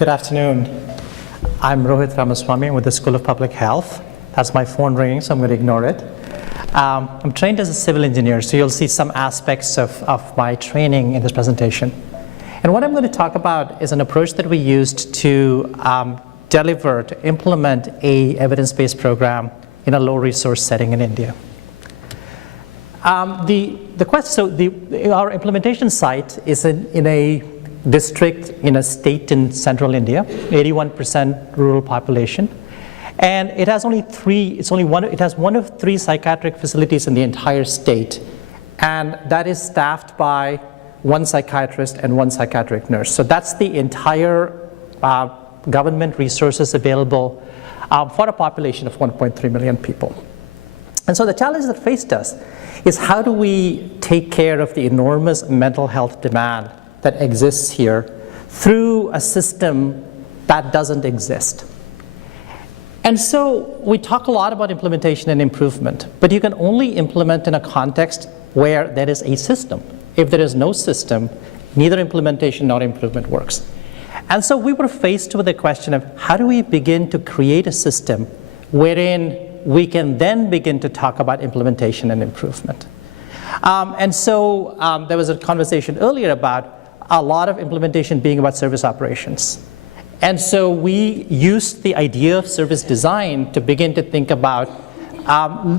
Good afternoon. I'm Rohit Ramaswamy with the School of Public Health. That's my phone ringing, so I'm going to ignore it. I'm trained as a civil engineer, so you'll see some aspects of my training in this presentation. And what I'm going to talk about is an approach that we used to to implement a evidence-based program in a low-resource setting in India. Our implementation site is in a district in a state in central India, 81% rural population, and it has one of three psychiatric facilities in the entire state, and that is staffed by one psychiatrist and one psychiatric nurse. So that's the entire government resources available for a population of 1.3 million people. And so the challenge that faced us is how do we take care of the enormous mental health demand that exists here through a system that doesn't exist. And so we talk a lot about implementation and improvement, but you can only implement in a context where there is a system. If there is no system, neither implementation nor improvement works. And so we were faced with the question of how do we begin to create a system wherein we can then begin to talk about implementation and improvement. And so there was a conversation earlier about a lot of implementation being about service operations. And so we used the idea of service design to begin to think about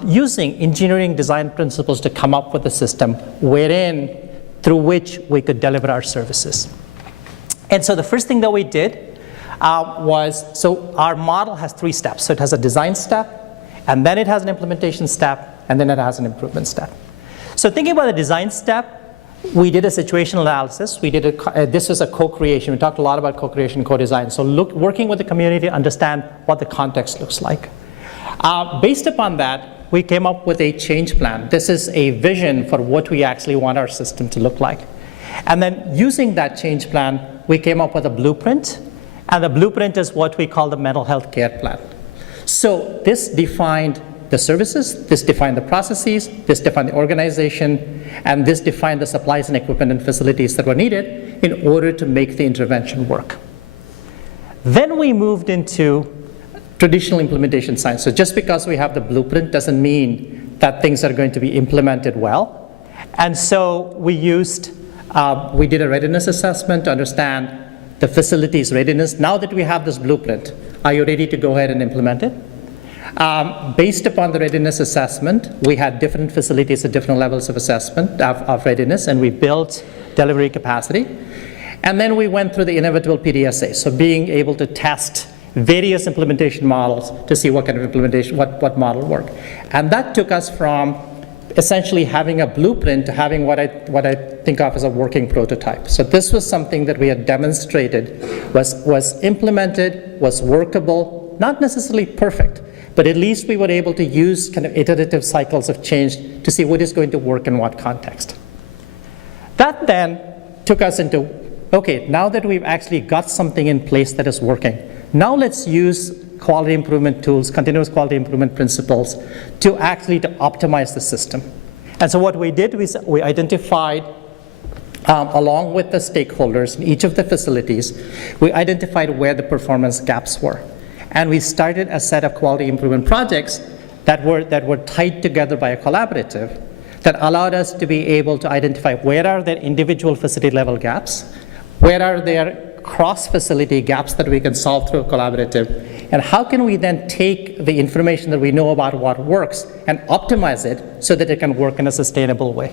using engineering design principles to come up with a system through which we could deliver our services. And so the first thing that we did so our model has 3 steps. So it has a design step, and then it has an implementation step, and then it has an improvement step. So thinking about the design step, we did a situational analysis. This was a co-creation. We talked a lot about co-creation, co-design. So working with the community to understand what the context looks like. Based upon that, we came up with a change plan. This is a vision for what we actually want our system to look like. And then using that change plan, we came up with a blueprint. And the blueprint is what we call the mental health care plan. So this defined the services, this defined the processes, this defined the organization, and this defined the supplies and equipment and facilities that were needed in order to make the intervention work. Then we moved into traditional implementation science. So just because we have the blueprint doesn't mean that things are going to be implemented well. And so we did a readiness assessment to understand the facility's readiness. Now that we have this blueprint, are you ready to go ahead and implement it? Based upon the readiness assessment, we had different facilities at different levels of assessment of readiness, and we built delivery capacity. And then we went through the inevitable PDSA, so being able to test various implementation models to see what kind of implementation, what model worked. And that took us from essentially having a blueprint to having what I think of as a working prototype. So this was something that we had demonstrated was implemented, was workable, not necessarily perfect, but at least we were able to use kind of iterative cycles of change to see what is going to work in what context. That then took us into, okay, now that we've actually got something in place that is working, now let's use quality improvement tools, continuous quality improvement principles to optimize the system. And so what we did was we identified, along with the stakeholders in each of the facilities, we identified where the performance gaps were. And we started a set of quality improvement projects that were tied together by a collaborative that allowed us to be able to identify where are there individual facility level gaps, where are there cross-facility gaps that we can solve through a collaborative, and how can we then take the information that we know about what works and optimize it so that it can work in a sustainable way.